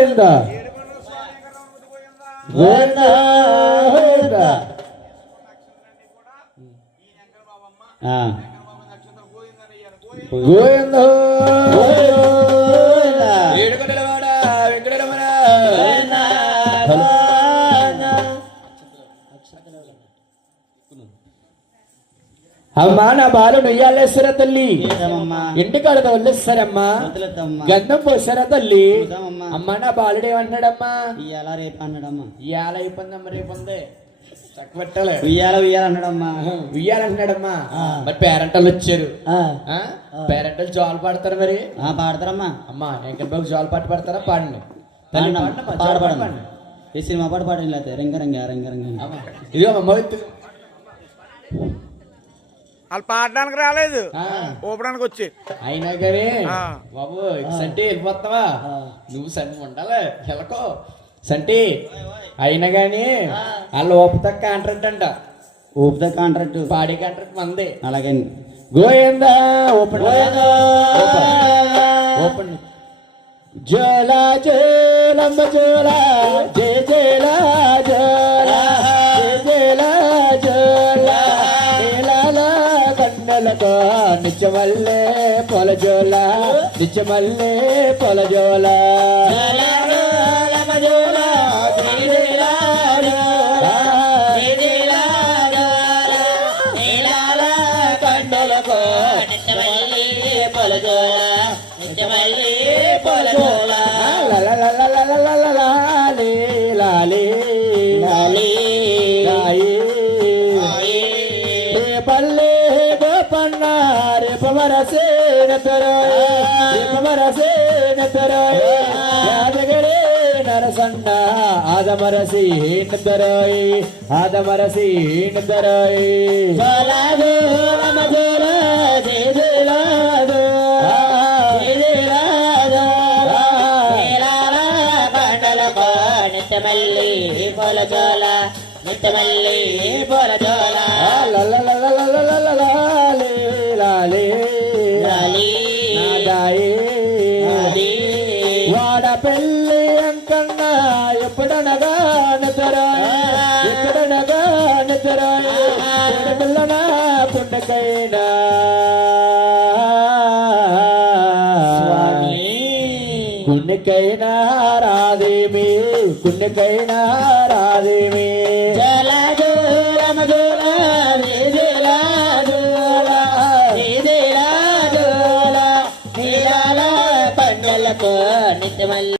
గోవిందా గోవిందా గోవిందా ఏడుకొండలవాడ వెంకటరమణ అమ్మా నా బాలు నుయ్యాలేశ్వర తల్లి ఇంటికాడ వదిలేస్తారమ్మా గంధం పోసారా తల్లి అమ్మా నా బాలుడు ఏమన్నాడమ్మా రేపు అన్నాడమ్మా ఇయాల అయిపోయిందమ్మా రేపు ఉంది చక్కబెట్టాలి ఉయ్యాలన్నాడమ్మా ఉయ్యాలంటున్నాడమ్మా మరి పేరెంటలు వచ్చారు పేరెంటలు జోలు పాడతారు మరి పాడతారమ్మా అమ్మా వెంకటబాబు జోలు పాట పాడతారా పాడండి పాడపడండి ఈ సినిమా పాట పాడండి లేకపోతే రంగరంగ రంగరంగ ఇదిగో అమ్మ వాళ్ళు పాడడానికి రాలేదు ఊపడానికి వచ్చి అయినా కానీ బాబు సంటి వెళ్ళిపోతావా నువ్వు సన్ని ఉండాలి ఎలకో సంటి అయినా గాని వాళ్ళు ఊపుతా కాంట్రాక్ట్ అంట ఊపుతా కాంట్రాక్ట్ పాడే కాంట్రాక్ట్ మంది అలాగే గోయిందా ఓపెన్ ఓపెన్ జోలా జోలమ్మ జోలా జయ జయలా జోలా జయ జయలా జోలా కన్నెలతో నిత్యమల్లే పొలజోల నిత్యమల్లే పొలజోల కన్నెలతో నిత్యమల్లే పొలజోల నిత్యమల్లే పొలజోల లాలీ లాలీ లాలీ పల్లె గోపన్న రేపవరసేన తరోయ్ యాదగిరి నరసన్న ఆదమరసీన తరోయ్ సలాదో నమజోల జయ జయలాదో నిత్యమల్లి పొలజోల నిత్యమల్లి పొలజోల వాడ పెళ్ళి అంకన్నా ఎప్పుడనగా నిద్ర పిల్లనా పుండకైనా కున్నికైనా రాదేమి జల